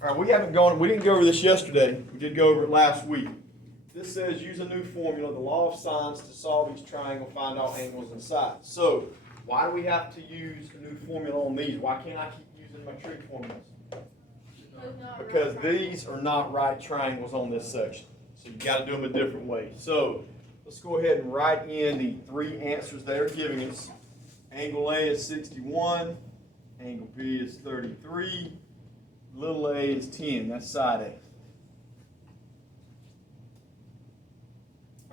All right, we didn't go over this yesterday. We did go over it last week. This says use a new formula, the law of sines, to solve each triangle, find all angles and sides. So, why do we have to use a new formula on these? Why can't I keep using my trig formulas? Because these are not right triangles on this section. So you got to do them a different way. So, let's go ahead and write in the three answers they're giving us. Angle A is 61, angle B is 33, little a is 10, that's side A.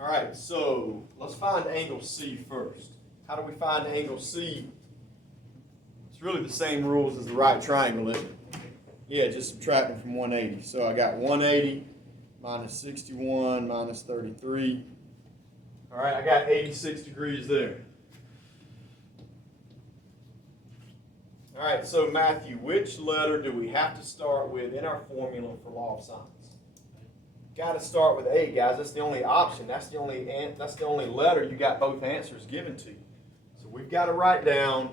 All right, so let's find angle C first. How do we find angle C? It's really the same rules as the right triangle, isn't it? Yeah, just subtracting from 180. So I got 180 minus 61 minus 33. All right, I got 86 degrees there. All right, so Matthew, which letter do we have to start with in our formula for law of sines? Got to start with A, guys. That's the only option. That's the only letter you got both answers given to you. So we've got to write down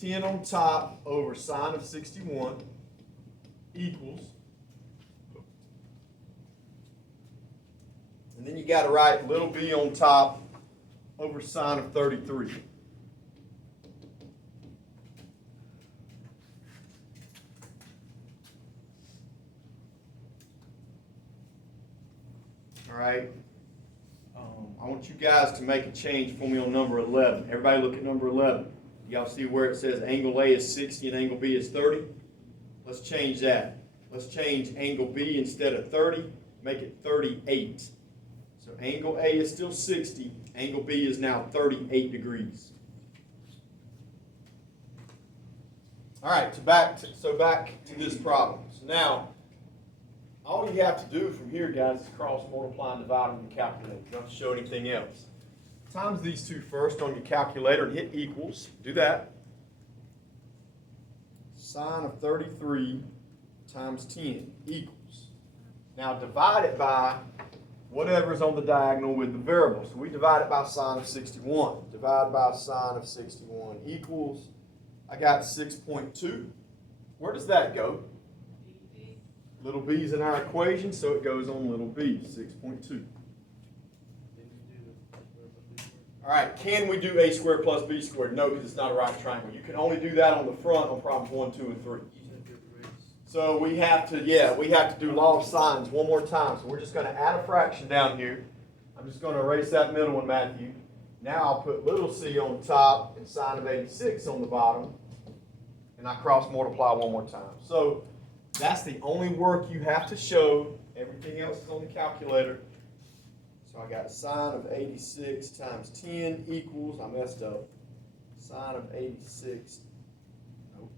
10 on top over sine of 61 equals. And then you got to write little b on top over sine of 33. All right. I want you guys to make a change for me on number 11. Everybody look at number 11. Y'all see where it says angle A is 60 and angle B is 30? Let's change that. Let's change angle B instead of 30, make it 38. So angle A is still 60, angle B is now 38 degrees. All right, so back to this problem. So now, all you have to do from here, guys, is cross multiply and divide on your calculator. You don't have to show anything else. Times these two first on your calculator and hit equals. Do that. Sine of 33 times 10 equals. Now divide it by whatever's on the diagonal with the variable. So we divide it by sine of 61. Divide by sine of 61 equals, I got 6.2. Where does that go? Little b's in our equation, so it goes on little b, 6.2. All right, can we do a squared plus b squared? No, because it's not a right triangle. You can only do that on the front on problems 1, 2, and 3. So we have to do law of sines one more time. So we're just going to add a fraction down here. I'm just going to erase that middle one, Matthew. Now I'll put little c on top and sine of 86 on the bottom. And I cross multiply one more time. So that's the only work you have to show. Everything else is on the calculator. So I got sine of 86 times 10 equals, I messed up, sine of 86, nope,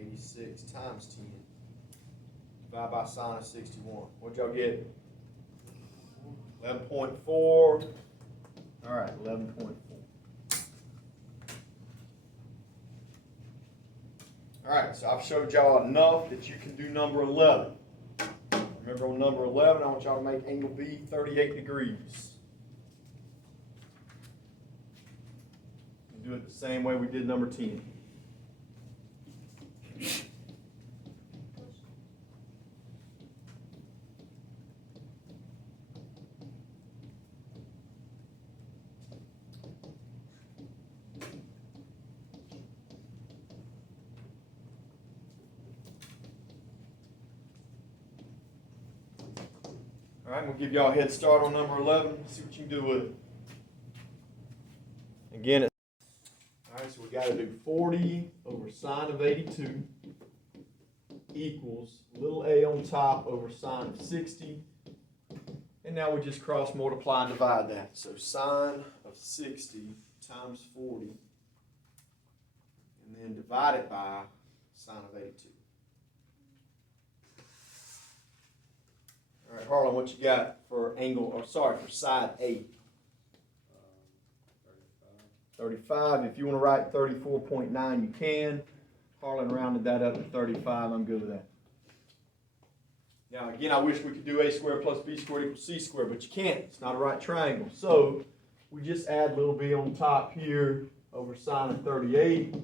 86 times 10, divided by sine of 61. What'd y'all get? 11.4. All right, 11.4. All right, so I've showed y'all enough that you can do number 11. Remember on number 11, I want y'all to make angle B 38 degrees. And do it the same way we did number 10. All right, we'll give y'all a head start on number 11. See what you can do with it. Again, all right, so we got to do 40 over sine of 82 equals little a on top over sine of 60. And now we just cross multiply and divide that. So sine of 60 times 40. And then divide it by sine of 82. All right, Harlan, what you got for for side A? 35. If you want to write 34.9, you can. Harlan rounded that up to 35. I'm good with that. Now, again, I wish we could do a squared plus b squared equals c squared, but you can't. It's not a right triangle. So we just add little b on top here over sine of 38.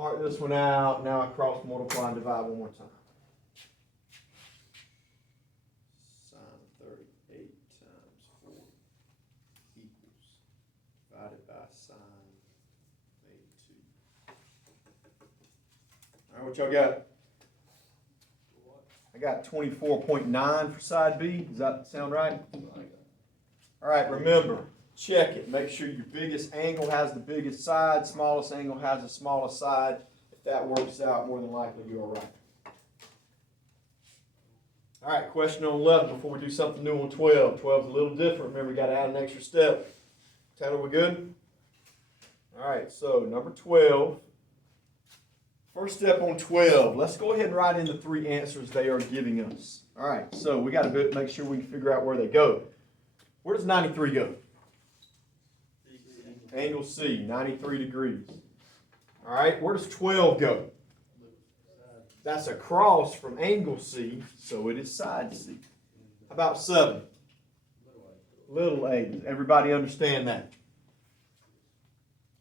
Mark this one out. Now I cross multiply and divide one more time. Sine of 38 times 4 equals divided by sine of 82. All right, what y'all got? I got 24.9 for side B. Does that sound right? All right, remember, check it. Make sure your biggest angle has the biggest side, smallest angle has the smallest side. If that works out, more than likely you are right. All right, question on 11 before we do something new on 12. 12 is a little different. Remember, we got to add an extra step. Taylor, we good? All right, so number 12. First step on 12. Let's go ahead and write in the three answers they are giving us. All right, so we got to make sure we figure out where they go. Where does 93 go? Angle C, 93 degrees. All right, where does 12 go? That's across from angle C, so it is side C. How about 7? Little a. Does everybody understand that?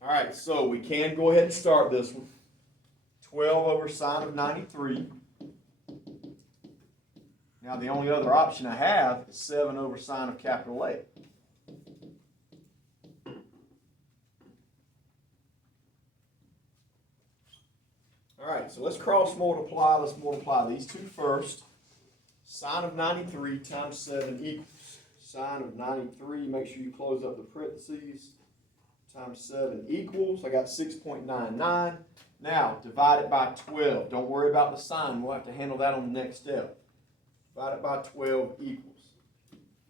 All right, so we can go ahead and start this one. 12 over sine of 93. Now the only other option I have is 7 over sine of capital A. All right, so let's cross multiply. Let's multiply these two first. Sine of 93 times 7 equals sine of 93. Make sure you close up the parentheses. Times 7 equals, I got 6.99. Now, divide it by 12. Don't worry about the sign. We'll have to handle that on the next step. Divide it by 12 equals.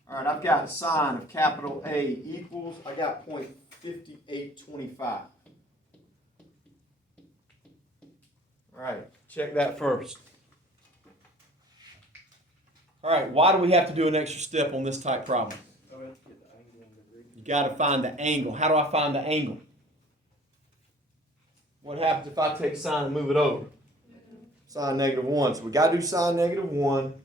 All right, I've got sine of capital A equals, I got 0.5825. All right, check that first. All right, why do we have to do an extra step on this type problem? You got to find the angle. How do I find the angle? What happens if I take sine and move it over? Sine -1. So we got to do sine -1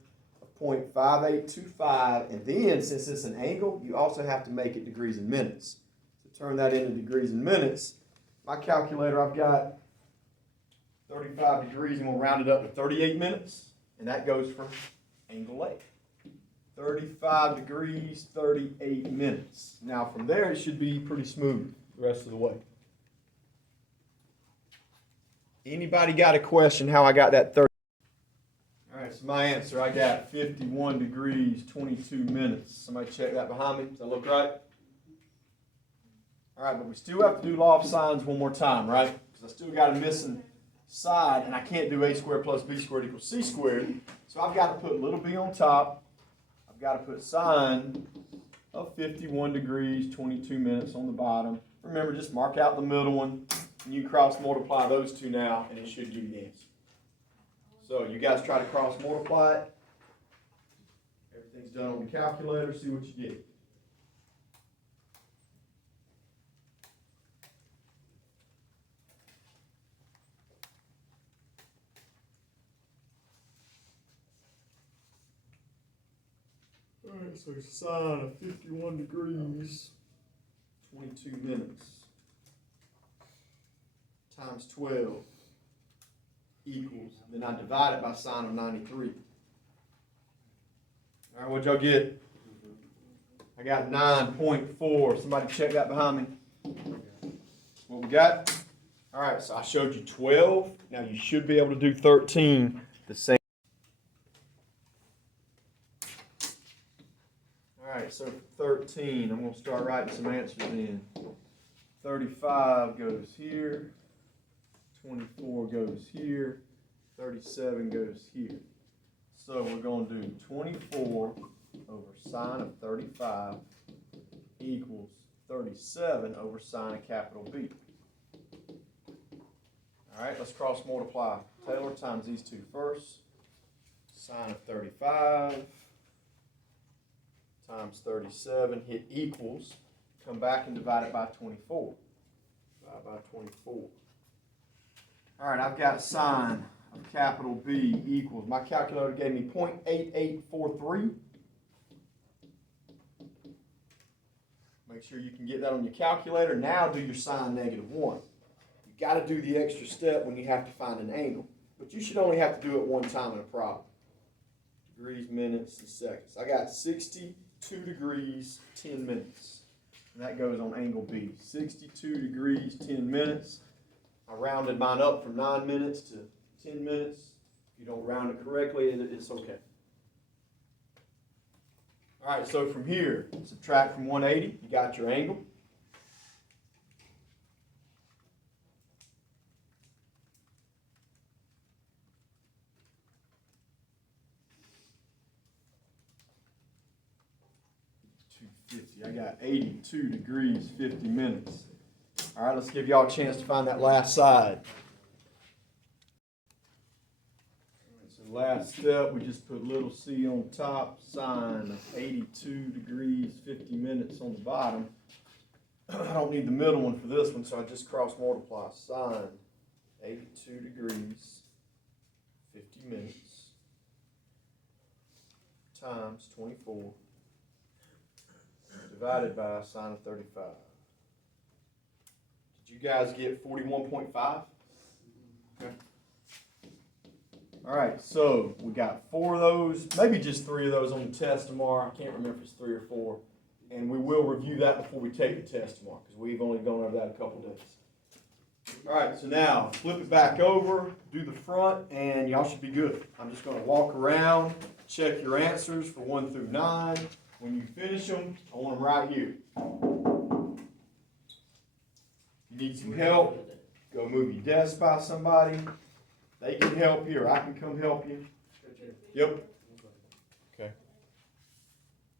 of 0.5825. And then, since it's an angle, you also have to make it degrees and minutes. To turn that into degrees and minutes, my calculator, I've got 35 degrees, and we'll round it up to 38 minutes. And that goes from angle A. 35 degrees, 38 minutes. Now from there, it should be pretty smooth the rest of the way. Anybody got a question how I got that 30? All right, so my answer, I got 51 degrees, 22 minutes. Somebody check that behind me. Does that look right? All right, but we still have to do law of sines one more time, right? Because I still got a missing side, and I can't do a squared plus b squared equals c squared. So I've got to put little b on top. I've got to put sine of 51 degrees, 22 minutes on the bottom. Remember, just mark out the middle one, and you cross multiply those two now, and it should give you the answer. So you guys try to cross multiply it. Everything's done on the calculator. See what you get. Alright, so sine of 51 degrees, 22 minutes, times 12 equals, then I divide it by sine of 93. Alright, what'd y'all get? I got 9.4. Somebody check that behind me. What we got? Alright, so I showed you 12. Now you should be able to do 13 the same. Alright, so 13, I'm going to start writing some answers in. 35 goes here, 24 goes here, 37 goes here. So we're going to do 24 over sine of 35 equals 37 over sine of capital B. Alright, let's cross multiply. Taylor times these two first. Sine of 35 times 37, hit equals, come back and divide it by 24. Divide by 24. All right, I've got sine of capital B equals, my calculator gave me 0.8843. Make sure you can get that on your calculator. Now do your sine -1. You You gotta do the extra step when you have to find an angle. But you should only have to do it one time in a problem. Degrees, minutes, and seconds. I got 62 degrees, 10 minutes. And that goes on angle B. 62 degrees, 10 minutes. I rounded mine up from 9 minutes to 10 minutes. If you don't round it correctly, it's okay. All right, so from here, subtract from 180, you got your angle. I got 82 degrees, 50 minutes. All right, let's give y'all a chance to find that last side. So last step, we just put little c on top, sine 82 degrees, 50 minutes on the bottom. I don't need the middle one for this one, so I just cross multiply. Sine 82 degrees, 50 minutes, times 24. Divided by sine of 35. Did you guys get 41.5? Okay. All right, so we got 4 of those, maybe just 3 of those on the test tomorrow. I can't remember if it's 3 or 4. And we will review that before we take the test tomorrow, because we've only gone over that a couple days. All right, so now flip it back over, do the front, and y'all should be good. I'm just going to walk around, check your answers for 1 through 9. When you finish them, I want them right here. If you need some help, go move your desk by somebody. They can help you, or I can come help you. Yep.